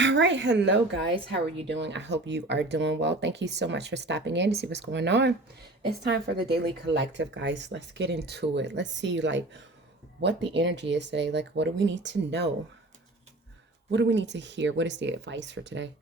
All right, hello guys. How are you doing? I hope you are doing well. Thank you so much for stopping in to see what's going on. It's time for the daily collective, guys. Let's get into it. Let's see what the energy is today. Like what do we need to know? What do we need to hear? What is the advice for today?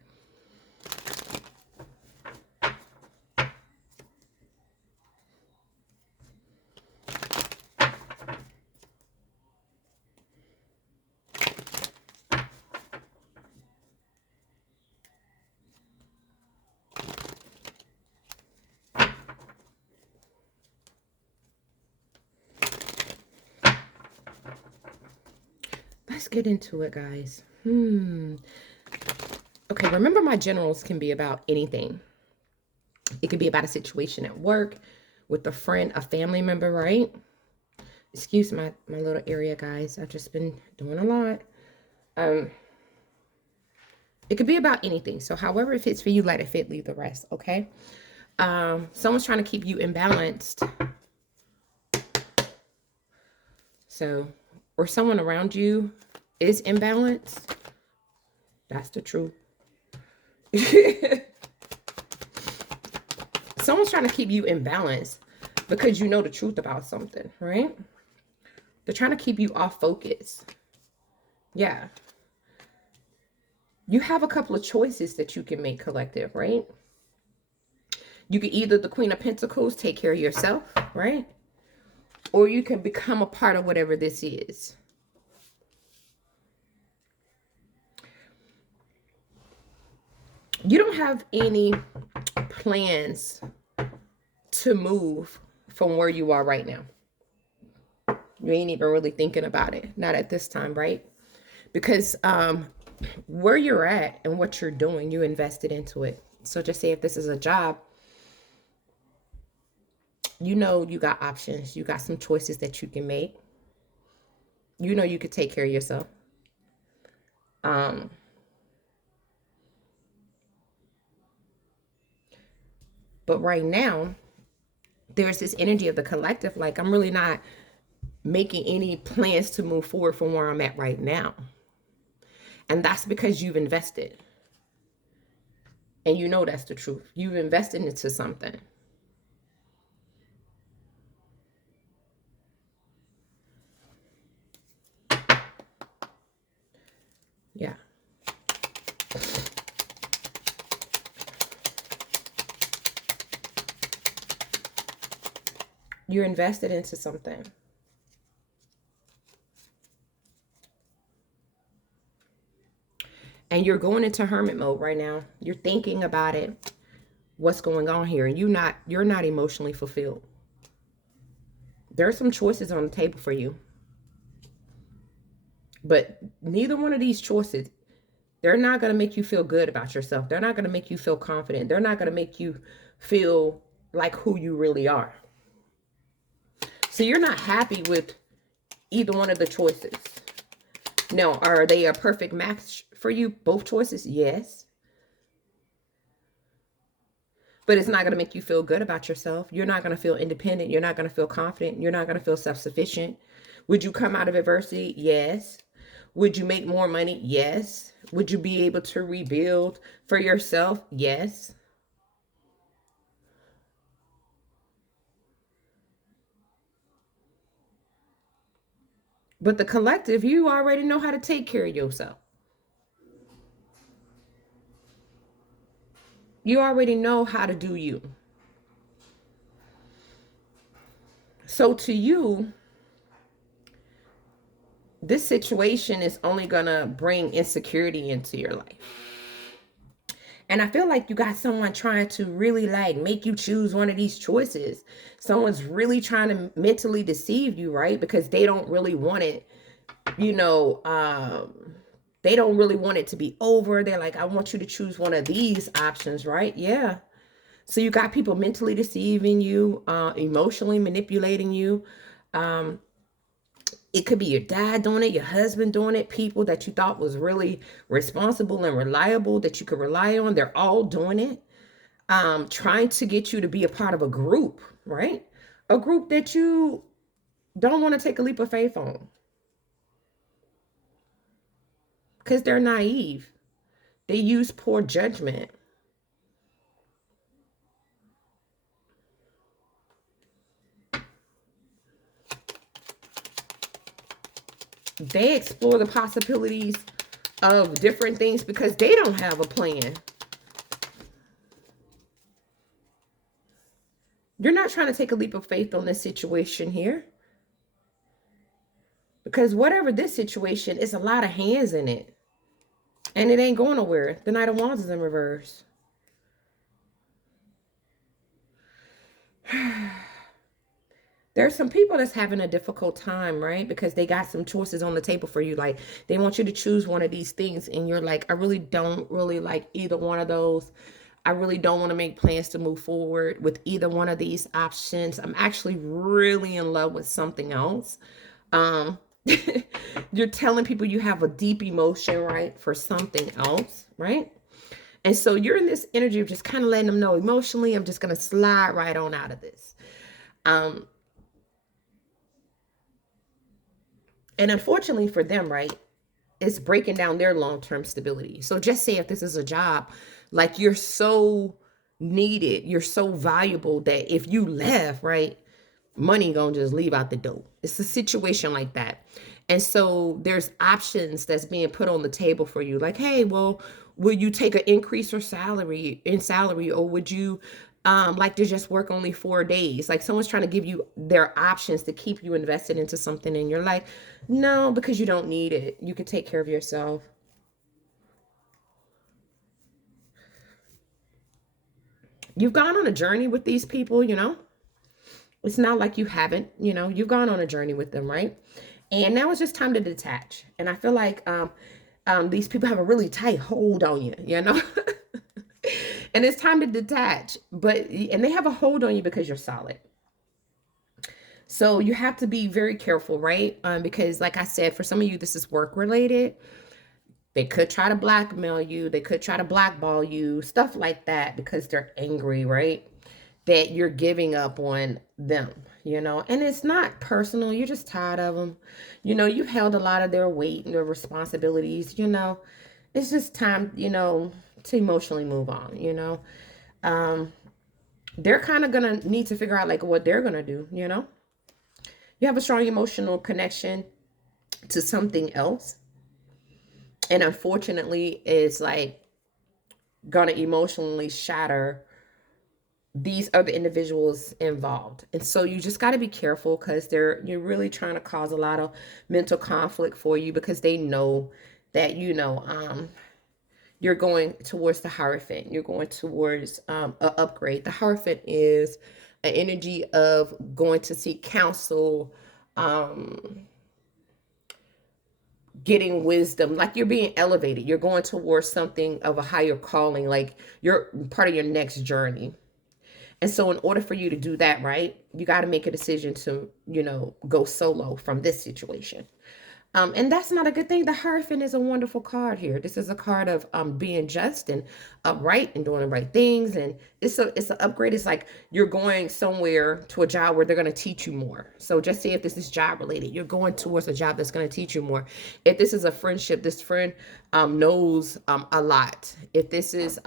Let's get into it, guys. Okay, remember my generals can be about anything. It could be about a situation at work, with a friend, a family member, right? Excuse my little area, guys. I've just been doing a lot. It could be about anything. So however it fits for you, let it fit, leave the rest, okay? Someone's trying to keep you imbalanced. So, or someone around you is imbalanced. That's the truth. Someone's trying to keep you imbalanced because you know the truth about something, right? They're trying to keep you off focus. Yeah. You have a couple of choices that you can make, collective, right? You can either, the Queen of Pentacles, take care of yourself, right? Or you can become a part of whatever this is. You don't have any plans to move from where you are right now. You ain't even really thinking about it. Not at this time, right? Because where you're at and what you're doing, you invested into it. So just say if this is a job, you know you got options. You got some choices that you can make. You know you could take care of yourself. Um, but right now, there's this energy of the collective. Like, I'm really not making any plans to move forward from where I'm at right now. And that's because you've invested. And you know that's the truth. You've invested into something. Yeah. You're invested into something. And you're going into hermit mode right now. You're thinking about it, what's going on here, and you're not emotionally fulfilled. There are some choices on the table for you. But neither one of these choices, they're not going to make you feel good about yourself. They're not going to make you feel confident. They're not going to make you feel like who you really are. So you're not happy with either one of the choices. Now, are they a perfect match for you? Both choices? Yes. But it's not going to make you feel good about yourself. You're not going to feel independent. You're not going to feel confident. You're not going to feel self-sufficient. Would you come out of adversity? Yes. Would you make more money? Yes. Would you be able to rebuild for yourself? Yes. But the collective, you already know how to take care of yourself. You already know how to do you. So to you, this situation is only going to bring insecurity into your life. And I feel like you got someone trying to really like make you choose one of these choices. Someone's really trying to mentally deceive you, right? Because they don't really want it, you know, they don't really want it to be over. They're like, I want you to choose one of these options, right? Yeah. So you got people mentally deceiving you, emotionally manipulating you. Um, it could be your dad doing it, your husband doing it, people that you thought was really responsible and reliable that you could rely on. They're all doing it. Trying to get you to be a part of a group, right? A group that you don't want to take a leap of faith on because they're naive. They use poor judgment. They explore the possibilities of different things because they don't have a plan. You're not trying to take a leap of faith on this situation here. Because whatever this situation, is a lot of hands in it. And it ain't going nowhere. The Knight of Wands is in reverse. There's some people that's having a difficult time, right? Because they got some choices on the table for you. Like, they want you to choose one of these things. And you're like, I really don't really like either one of those. I really don't want to make plans to move forward with either one of these options. I'm actually really in love with something else. You're telling people you have a deep emotion, right, for something else, right? And so you're in this energy of just kind of letting them know emotionally, I'm just going to slide right on out of this. And unfortunately for them, right, it's breaking down their long-term stability. So just say if this is a job, like, you're so needed, you're so valuable that if you left, right, money gonna just leave out the door. It's a situation like that. And so there's options that's being put on the table for you. Like, hey, well, will you take an increase or salary, or would you like to just work only 4 days? Like, someone's trying to give you their options to keep you invested into something, and you're like, no, because you don't need it. You can take care of yourself. You've gone on a journey with these people, you know. It's not like you haven't, you know, you've gone on a journey with them, right? And now it's just time to detach. And I feel like these people have a really tight hold on you, you know. And it's time to detach, and they have a hold on you because you're solid. So you have to be very careful, right? Because like I said, for some of you, this is work related. They could try to blackmail you. They could try to blackball you, stuff like that, because they're angry, right? That you're giving up on them, you know? And it's not personal. You're just tired of them. You know, you've held a lot of their weight and their responsibilities, you know? It's just time, you know, to emotionally move on, you know? They're kind of going to need to figure out, like, what they're going to do, you know? You have a strong emotional connection to something else. And unfortunately, it's like going to emotionally shatter these other individuals involved. And so you just got to be careful, because you're really trying to cause a lot of mental conflict for you, because they know that, you know, you're going towards the Hierophant. You're going towards an upgrade. The Hierophant is an energy of going to seek counsel, getting wisdom, like you're being elevated. You're going towards something of a higher calling, like you're part of your next journey. And so in order for you to do that, right, you got to make a decision to, you know, go solo from this situation. And that's not a good thing. The Hierophant is a wonderful card here. This is a card of being just and upright and doing the right things. And it's an upgrade. It's like you're going somewhere to a job where they're going to teach you more. So just say if this is job related, you're going towards a job that's going to teach you more. If this is a friendship, this friend knows a lot. If this is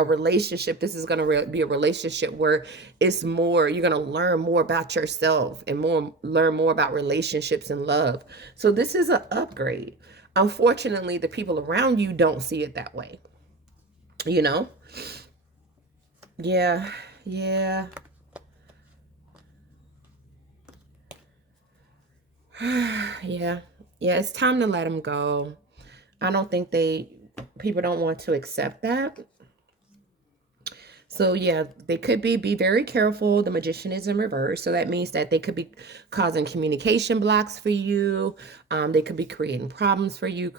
a relationship, this is going to be a relationship where it's more, you're going to learn more about yourself and learn more about relationships and love. So this is an upgrade. Unfortunately, the people around you don't see it that way, you know. Yeah, yeah. Yeah, yeah, it's time to let them go. I don't think people don't want to accept that. So yeah, they could be very careful. The Magician is in reverse. So that means that they could be causing communication blocks for you. They could be creating problems for you.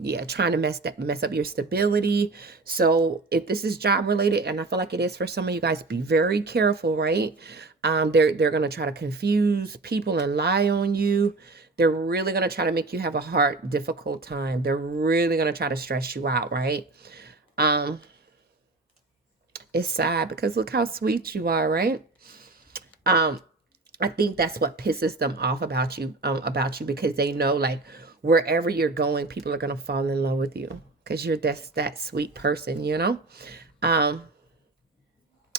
Yeah, trying to mess up your stability. So if this is job related, and I feel like it is for some of you guys, be very careful, right? They're gonna try to confuse people and lie on you. They're really gonna try to make you have a hard, difficult time. They're really gonna try to stress you out, right? It's sad because look how sweet you are, right? Um, I think that's what pisses them off about you, because they know, like, wherever you're going, people are gonna fall in love with you. because you're that sweet person, you know? Um,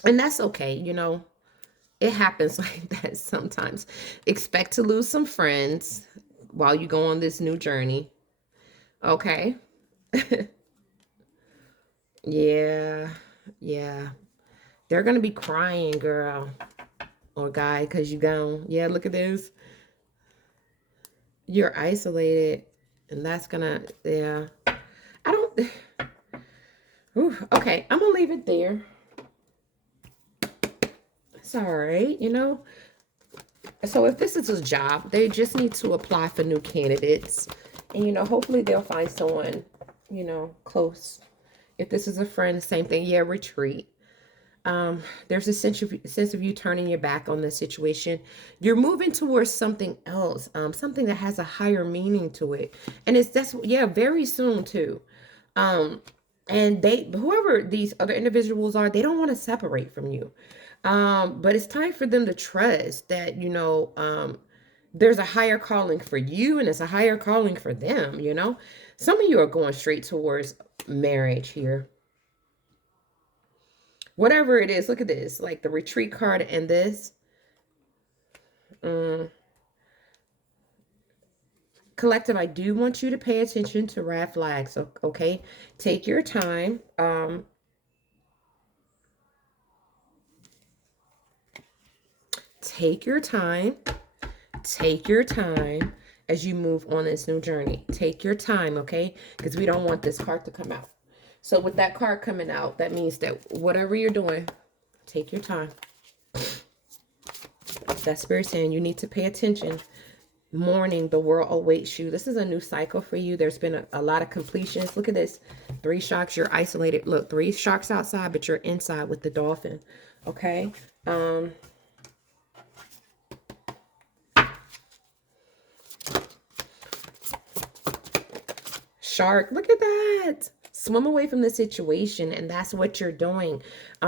and that's okay, you know. It happens like that sometimes. Expect to lose some friends while you go on this new journey. Okay. Yeah. Yeah. They're going to be crying, girl or guy, because you gone. Yeah, look at this. You're isolated. And that's going to, yeah. I don't, Ooh, okay. I'm going to leave it there. It's all right, you know. So if this is a job, they just need to apply for new candidates. And, you know, hopefully they'll find someone, you know, close. If this is a friend, same thing. Yeah, retreat. There's a sense of you turning your back on the situation. You're moving towards something else, something that has a higher meaning to it. And that's, yeah, very soon too. Um, and whoever these other individuals are, they don't want to separate from you. But it's time for them to trust that, you know, there's a higher calling for you and it's a higher calling for them, you know. Some of you are going straight towards marriage here. Whatever it is, look at this, like the retreat card and this. Um, Collective, I do want you to pay attention to red flags, okay? Take your time. Take your time. Take your time as you move on this new journey. Take your time, okay? Because we don't want this card to come out. So with that card coming out, that means that whatever you're doing, take your time. That spirit saying you need to pay attention. Mourning, the world awaits you. This is a new cycle for you. There's been a lot of completions. Look at this. 3 sharks. You're isolated. Look, 3 sharks outside, but you're inside with the dolphin. Okay. Shark. Look at that. Swim away from the situation, and that's what you're doing.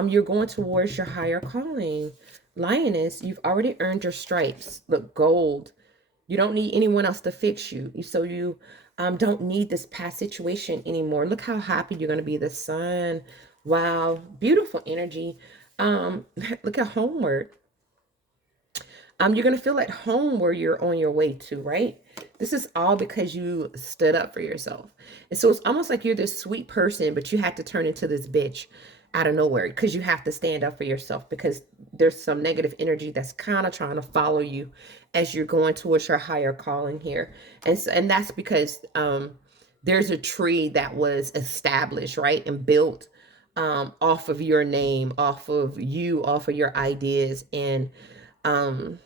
You're going towards your higher calling. Lioness, you've already earned your stripes. Look, gold. You don't need anyone else to fix you. So you don't need this past situation anymore. Look how happy you're going to be. The sun. Wow. Beautiful energy. Look at homeward. You're going to feel at home where you're on your way to, right? This is all because you stood up for yourself. And so it's almost like you're this sweet person, but you had to turn into this bitch out of nowhere because you have to stand up for yourself because there's some negative energy that's kind of trying to follow you as you're going towards your higher calling here. And that's because there's a tree that was established, right? And built off of your name, off of you, off of your ideas, and um,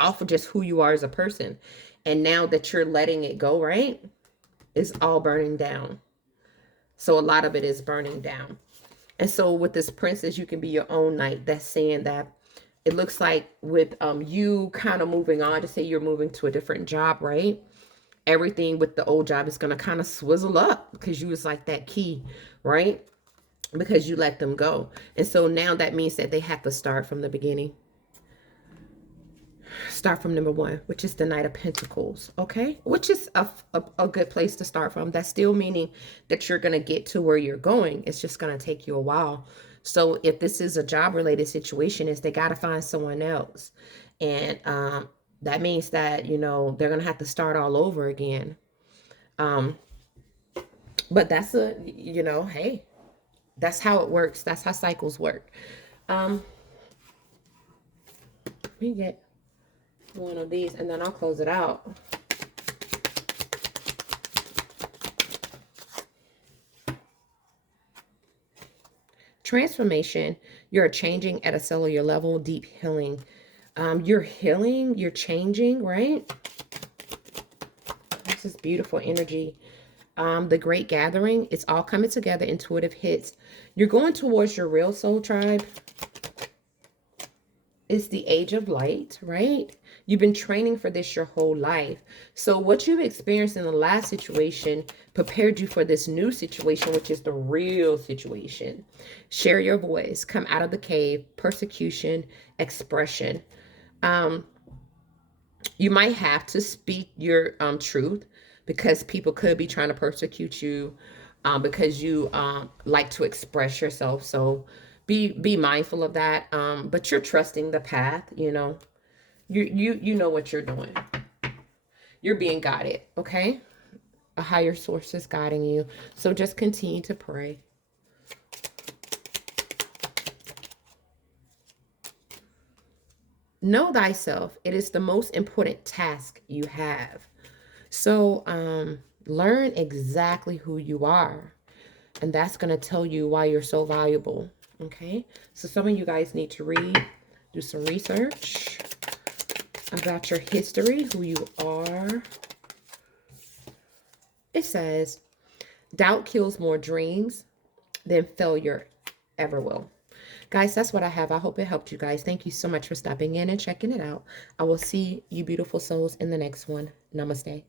off of just who you are as a person. And now that you're letting it go, right? It's all burning down. So a lot of it is burning down. And so with this princess, you can be your own knight. That's saying that it looks like with you kind of moving on to say you're moving to a different job, right? Everything with the old job is going to kind of swizzle up because you was like that key, right? Because you let them go. And so now that means that they have to start from the beginning. Start from number 1, which is the Knight of Pentacles, okay? Which is a good place to start from. That's still meaning that you're going to get to where you're going. It's just going to take you a while. So if this is a job-related situation, is they got to find someone else. And that means that, you know, they're going to have to start all over again. But that's you know, hey, that's how it works. That's how cycles work. Let me get one of these and then I'll close it out. Transformation, you're changing at a cellular level, deep healing. You're healing, you're changing, right? This is beautiful energy. The Great Gathering, it's all coming together, intuitive hits. You're going towards your real soul tribe. It's the Age of Light, right? You've been training for this your whole life. So what you've experienced in the last situation prepared you for this new situation, which is the real situation. Share your voice. Come out of the cave. Persecution. Expression. You might have to speak your truth because people could be trying to persecute you, because you like to express yourself. So be mindful of that. But you're trusting the path, you know. You know what you're doing. You're being guided, okay? A higher source is guiding you. So just continue to pray. Know thyself. It is the most important task you have. So learn exactly who you are. And that's going to tell you why you're so valuable. Okay? So some of you guys need to read, do some research about your history, who you are. It says, doubt kills more dreams than failure ever will. Guys, that's what I have. I hope it helped you guys. Thank you so much for stopping in and checking it out. I will see you beautiful souls in the next one. Namaste.